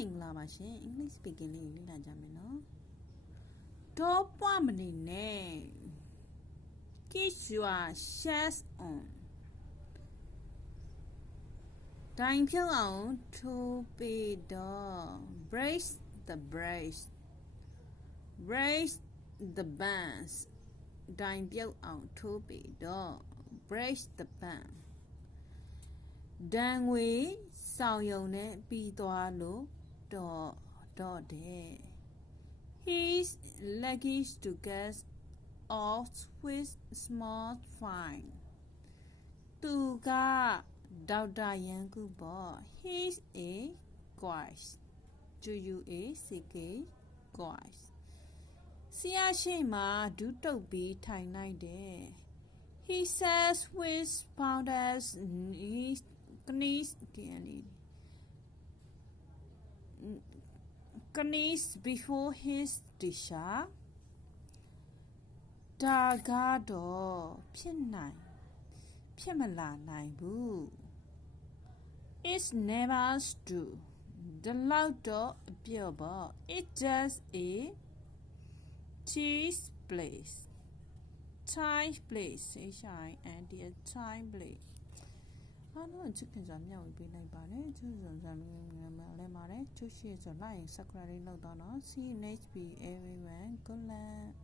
Mingla machine English speaking Lila Jamino. Top one ne. Kiss your chest on. Time pill on to be the brace the brace. Brace the bands. Time pill on to be the brace the band. Dang we sao yone be doalo do de. His luggage to get off with small fine. Tuga Dauda Yangu bo. He's a guys. Do you a sick guys? Sia shema do to be tiny day. He says with powders knees before his disha. Dagado Pinai Pimala Naibu. It's never true. The loud door appearable. It's just a cheese place. Thai place, say shy and the Thai place. I know chickens are now be like Bane, choosing Lemare, 2 sheets of lying, Sakari Lodona, see next be everywhere, good land.